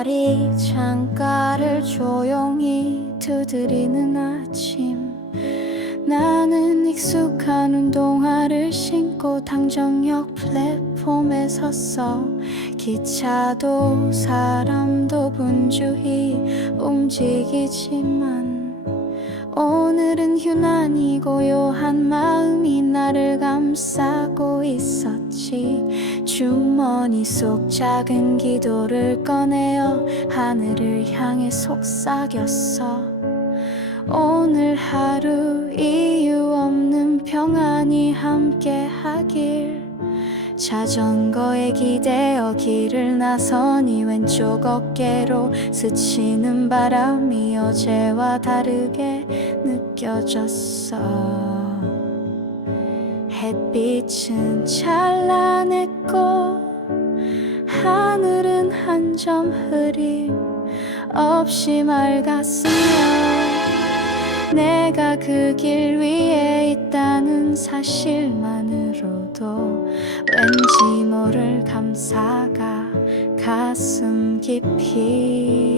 햇살이 창가를 조용히 두드리는 아침, 나는 익숙한 운동화를 신고 당정역 플랫폼에 섰어. 기차도 사람도 분주히 움직이지만 오늘은 유난히 고요한 마음이 나를 감싸고 있었지. 주머니 속 작은 기도를 꺼내어 하늘을 향해 속삭였어. 오늘 하루 이유 없는 평안이 함께하길. 자전거에 기대어 길을 나서니 왼쪽 어깨로 스치는 바람이 어제와 다르게 느껴졌어. 햇빛은 찬란했고 하늘은 한 점 흐림 없이 맑았으며 내가 그 길 위에 있다는 사실만으로도 왠지 모를 감사가 가슴 깊이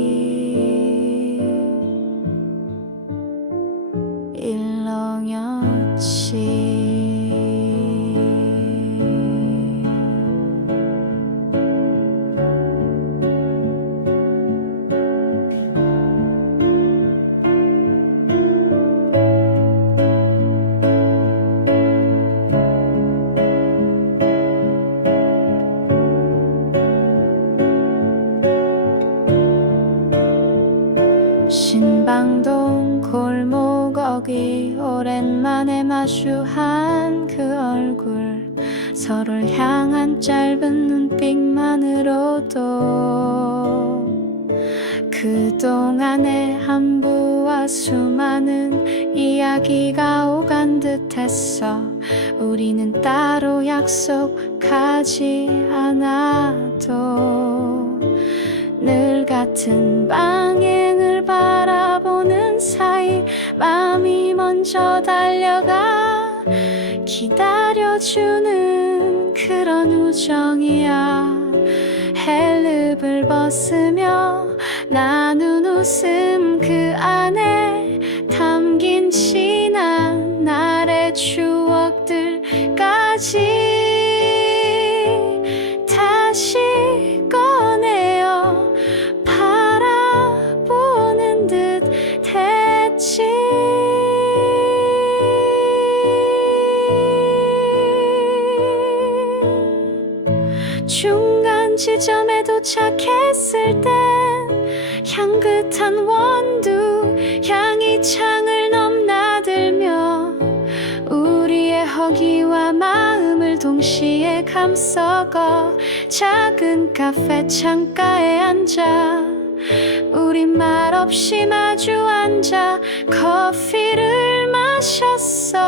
일렁였지. 신방동 골목어기 오랜만에 마주한 그 얼굴, 서로를 향한 짧은 눈빛만으로도 그동안의 안부와 수많은 이야기가 오간 듯했어. 우리는 따로 약속하지 않아도 늘 같은 방향을 바라보는 사이 마음이 먼저 달려가 기다려주는 그런 우정이야. 헬름을 벗으며 나눈 웃음, 그 안에 담긴 지난 날의 추억들까지 다시 꺼내어 바라보는 듯 했지. 중간 지점에 도착했을 땐 향긋한 원두 향이 창을 넘나들며 우리의 허기와 마음을 동시에 감싸고 작은 카페 창가에 앉아 우린 말없이 마주 앉아 커피를 마셨어.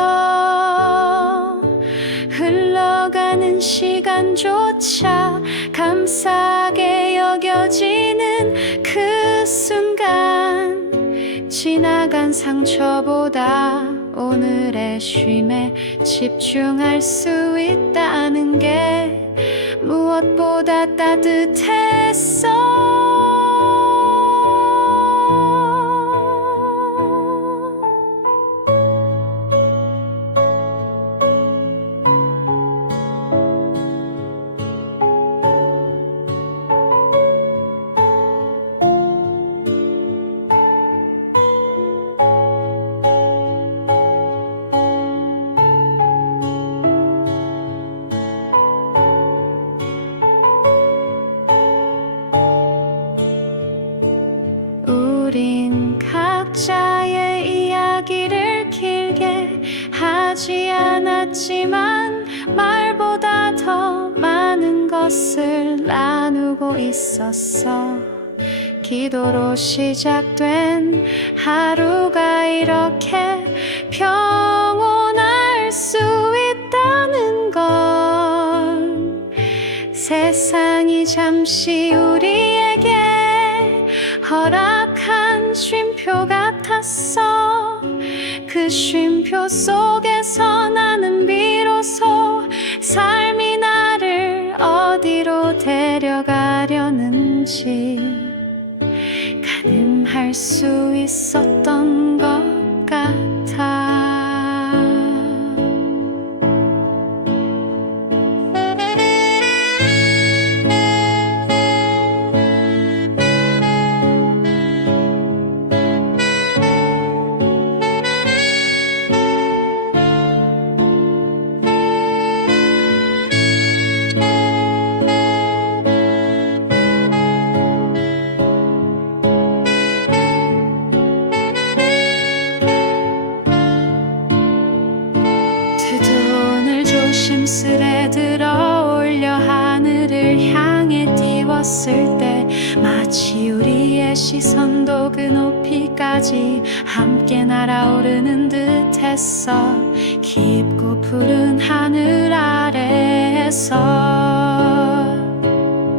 흘러가는 시간조차 감사하게 여겨지는 그 순간, 지나간 상처보다 오늘의 쉼에 집중할 수 있다는 게 무엇보다 따뜻했어. 우린 각자의 이야기를 길게 하지 않았지만 말보다 더 많은 것을 나누고 있었어. 기도로 시작된 하루가 이렇게 평온할 수 있다는 건 세상이 잠시 우리에게 허락한 쉼표 같았어. 그 쉼표 속에서 나는 비로소 삶이 나를 어디로 데려가려는지 할 수 있었던 것 같아. 두 손을 조심스레 들어 올려 하늘을 향해 띄웠을 때 마치 우리의 시선도 그 높이까지 함께 날아오르는 듯했어. 깊고 푸른 하늘 아래에서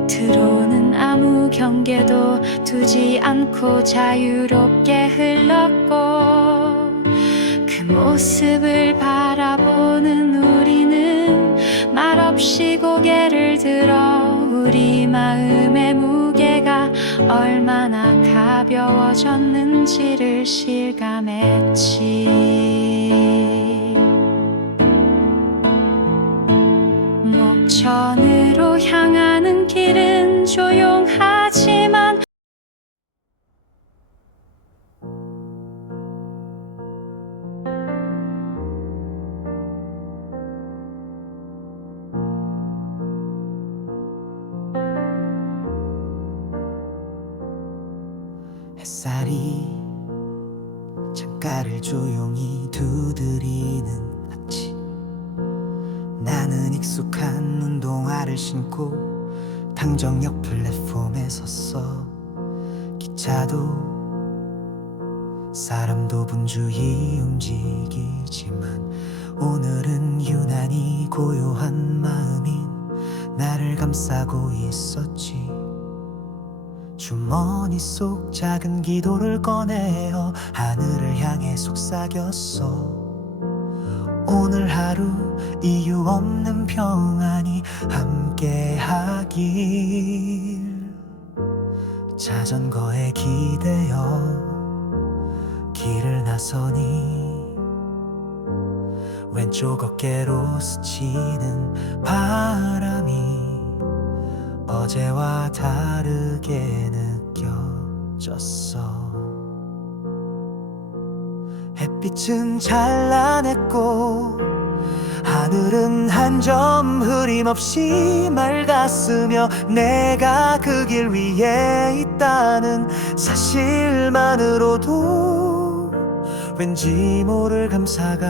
들어오는 아무 경계도 두지 않고 자유롭게 흘렀고, 그 모습을 바라보는 우리는 말없이 고개를 들어 우리 마음의 무게가 얼마나 가벼워졌는지를 실감했지. 목천으로 향하는 길은 조용하지만 햇살이 창가를 조용히 두드리는 아침, 나는 익숙한 운동화를 신고 당정역 플랫폼에 섰어. 기차도 사람도 분주히 움직이지만 오늘은 유난히 고요한 마음이 나를 감싸고 있었지. 주머니 속 작은 기도를 꺼내어 하늘을 향해 속삭였어. 오늘 하루 이유 없는 평안이 함께하길. 자전거에 기대어 길을 나서니 왼쪽 어깨로 스치는 바람이 어제와 다르게 느껴졌어. 햇빛은 찬란했고 하늘은 한 점 흐림 없이 맑았으며 내가 그 길 위에 있다는 사실만으로도 왠지 모를 감사가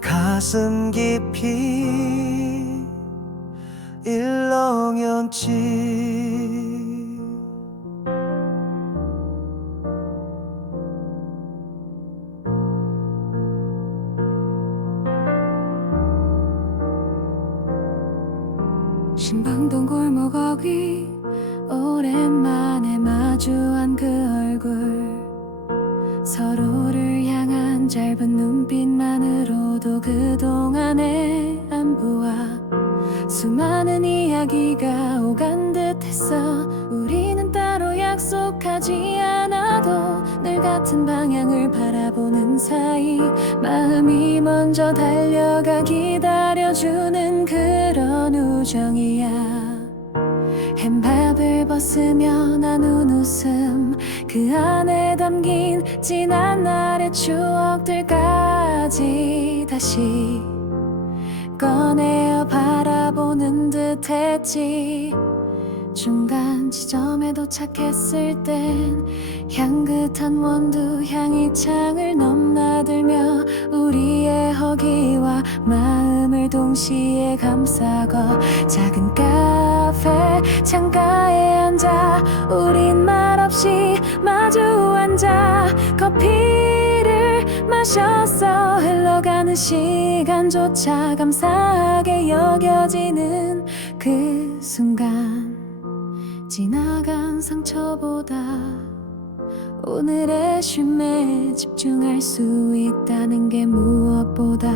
가슴 깊이 일렁였지. 신방동 골목 위 오랜만에 마주한 그 얼굴, 서로를 향한 짧은 눈빛만으로도 그동안의 안부와 수많은 이야기가 오간 듯했어. 우리는 따로 약속하지 않아도 늘 같은 방향을 바라보는 사이 마음이 먼저 달려가 기다려주는 그런 우정이야. 햄밥을 벗으며 나눈 웃음, 그 안에 담긴 지난 날의 추억들까지 다시 꺼내어 바라보는 듯했지. 중간 지점에 도착했을 땐 향긋한 원두 향이 창을 넘나들며 우리의 허기와 마음을 동시에 감싸고 작은 카페 창가에 앉아 우린 말없이 마주 앉아 커피를 마셨어. 흘러가는 시간조차 감사하게 여겨지는 그 순간, 지나간 상처보다 오늘의 쉼에 집중할 수 있다는 게 무엇보다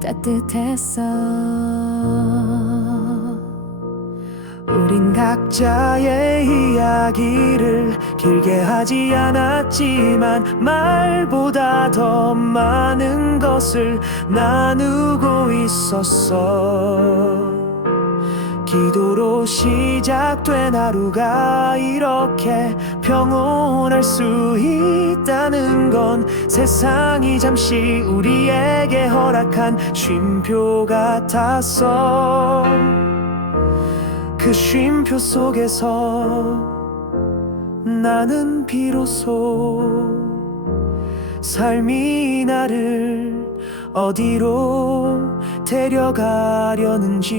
따뜻했어. 우린 각자의 이야기를 길게 하지 않았지만 말보다 더 많은 것을 나누고 있었어. 기도로 시작된 하루가 이렇게 평온할 수 있다는 건 세상이 잠시 우리에게 허락한 쉼표 같았어. 그 쉼표 속에서 나는 비로소 삶이 나를 어디로 데려가려는지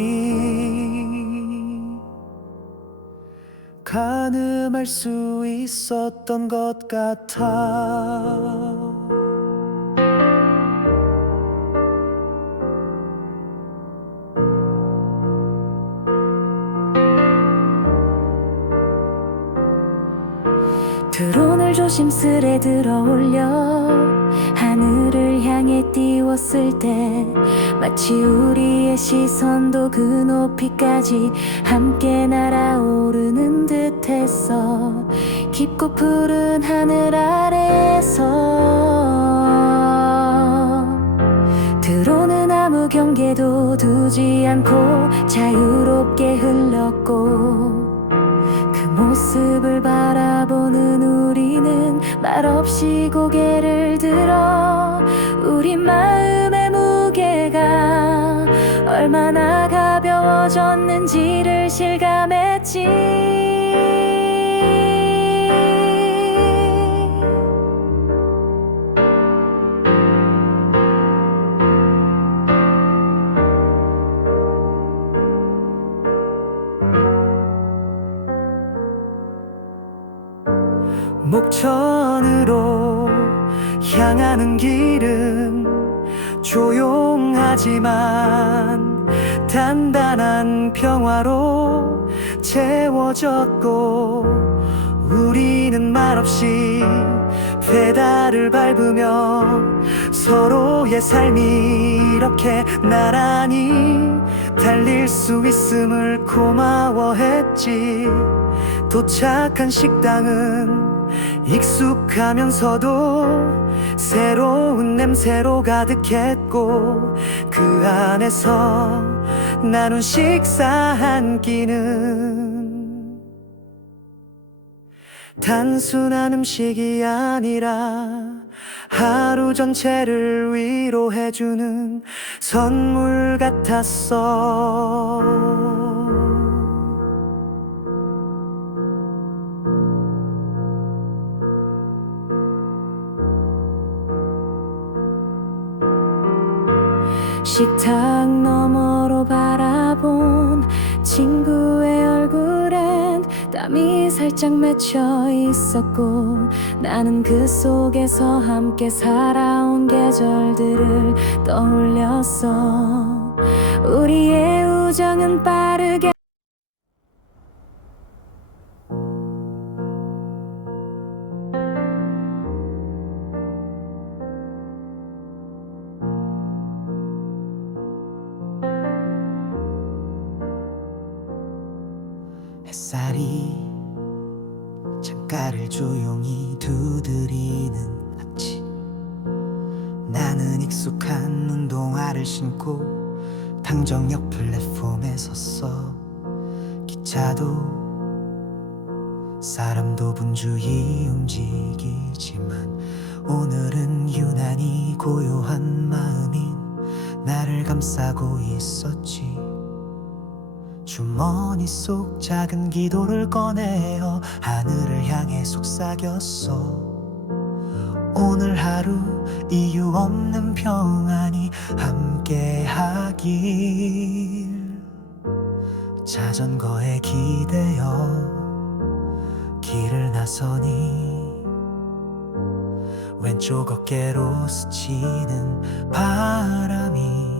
가늠할 수 있었던 것 같아. 드론을 조심스레 들어 올려 하늘을 향해 띄웠을 때 마치 우리의 시선도 그 높이까지 함께 날아오르는 듯했어. 깊고 푸른 하늘 아래에서 드론은 아무 경계도 두지 않고 자유롭게 흘렀고 그 모습을 바라보는 우리는 말없이 고개를 들어 우리 마음의 무게가 얼마나 가벼워졌는지를 실감했지. 목천으로 향하는 길은 조용하지만 단단한 평화로 채워졌고 우리는 말없이 페달을 밟으며 서로의 삶이 이렇게 나란히 달릴 수 있음을 고마워했지. 도착한 식당은 익숙하면서도 새로운 냄새로 가득했고 그 안에서 나눈 식사 한 끼는 단순한 음식이 아니라 하루 전체를 위로해주는 선물 같았어. 식탁 너머로 바라본 친구의 얼굴엔 땀이 살짝 맺혀 있었고 나는 그 속에서 함께 살아온 계절들을 떠올렸어. 우리의 우정은 빠르게 햇살이 창가를 조용히 두드리는 아침, 나는 익숙한 운동화를 신고 당정역 플랫폼에 섰어. 기차도 사람도 분주히 움직이지만 오늘은 유난히 고요한 마음이 나를 감싸고 있었지. 주머니 속 작은 기도를 꺼내어 하늘을 향해 속삭였어. 오늘 하루 이유 없는 평안이 함께하길. 자전거에 기대어 길을 나서니 왼쪽 어깨로 스치는 바람이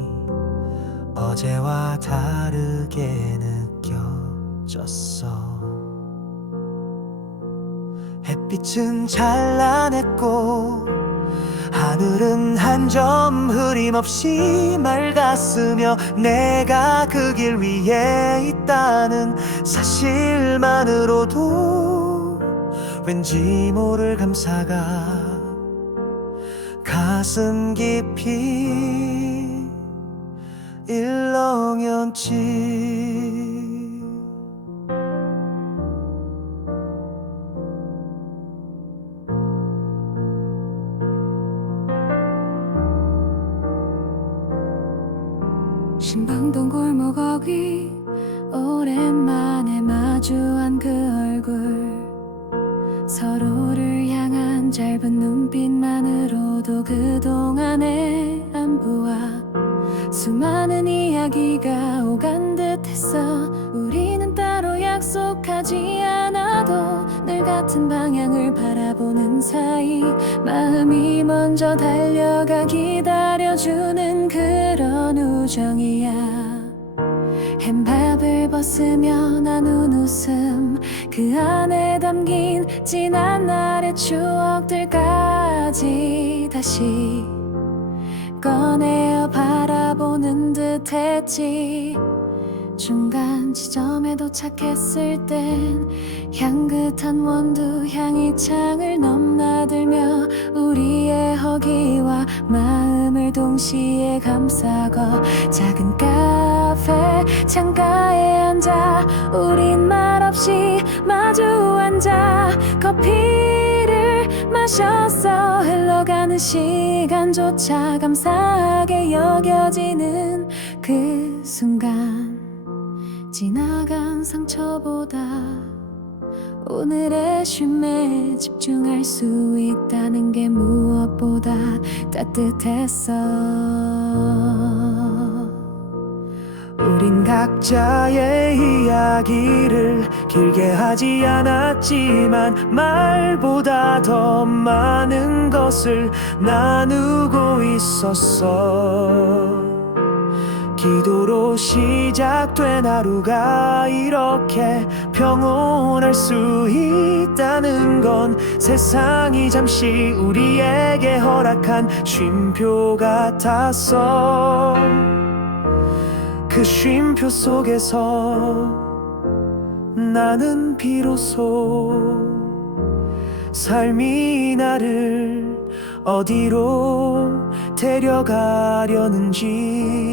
어제와 다르게 느껴졌어. 햇빛은 찬란했고 하늘은 한 점 흐림 없이 맑았으며 내가 그 길 위에 있다는 사실만으로도 왠지 모를 감사가 가슴 깊이 일렁였지. 신방동 골목 거기 오랜만에 마주한 그 얼굴, 서로를 향한 짧은 눈빛만으로도 그동안의 안부와 수많은 이야기가 오간 듯했어. 우리는 따로 약속하지 않아도 늘 같은 방향을 바라보는 사이, 마음이 먼저 달려가 기다려주는 그런 우정이야. 햄밥을 벗으며 나눈 웃음, 그 안에 담긴 지난 날의 추억들까지 다시 꺼내어 바라보는 듯 했지. 중간 지점에 도착했을 땐 향긋한 원두 향이 창을 넘나들며 우리의 허기와 마음을 동시에 감싸고, 작은 카페 창가에 앉아 우린 말없이 마주 앉아 커피를 마셨어. 흘러가는 시간조차 감사하게 여겨지는 그 순간, 지나간 상처보다 오늘의 쉼에 집중할 수 있다는 게 무엇보다 따뜻했어. 우린 각자의 이야기를 길게 하지 않았지만 말보다 더 많은 것을 나누고 있었어. 기도로 시작된 하루가 이렇게 평온할 수 있다는 건 세상이 잠시 우리에게 허락한 쉼표 같았어. 그 쉼표 속에서 나는 비로소 삶이 나를 어디로 데려가려는지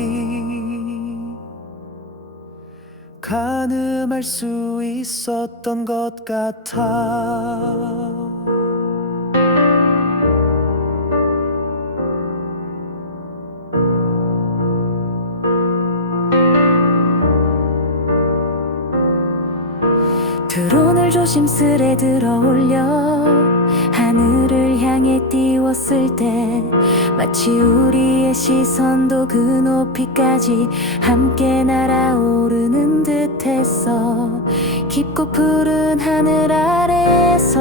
가늠할 수 있었던 것 같아. 드론을 조심스레 들어올려 하늘을 향해 띄웠을 때 마치 우리의 시선도 그 높이까지 함께 날아오르는 듯했어. 깊고 푸른 하늘 아래에서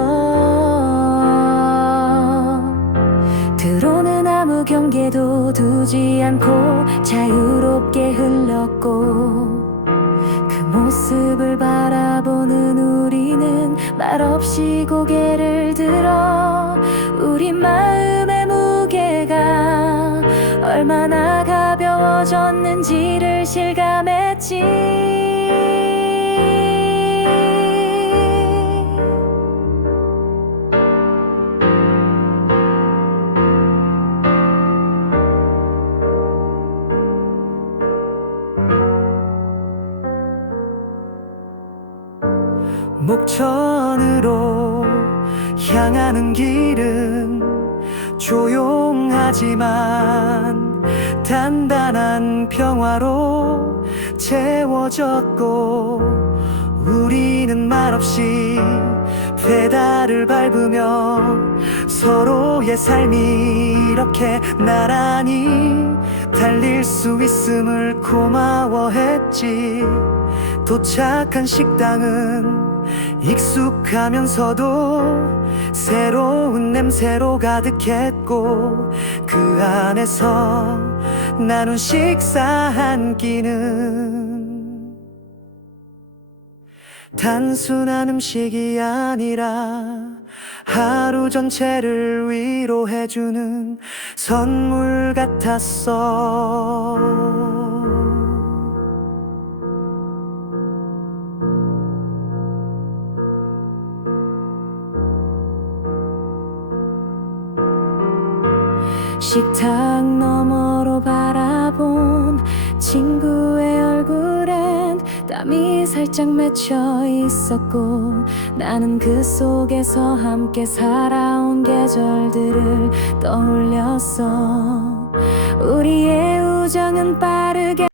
드론은 아무 경계도 두지 않고 자유롭게 흘렀고, 모습을 바라보는 우리는 말없이 고개를 들어 우리 마음의 무게가 얼마나 가벼워졌는지를 실감했지. 목천으로 향하는 길은 조용하지만 단단한 평화로 채워졌고, 우리는 말없이 페달을 밟으며 서로의 삶이 이렇게 나란히 달릴 수 있음을 고마워했지. 도착한 식당은 익숙하면서도 새로운 냄새로 가득했고, 그 안에서 나눈 식사 한 끼는 단순한 음식이 아니라 하루 전체를 위로해주는 선물 같았어. 식탁 너머로 바라본 친구의 얼굴엔 땀이 살짝 맺혀 있었고 나는 그 속에서 함께 살아온 계절들을 떠올렸어. 우리의 우정은 빠르게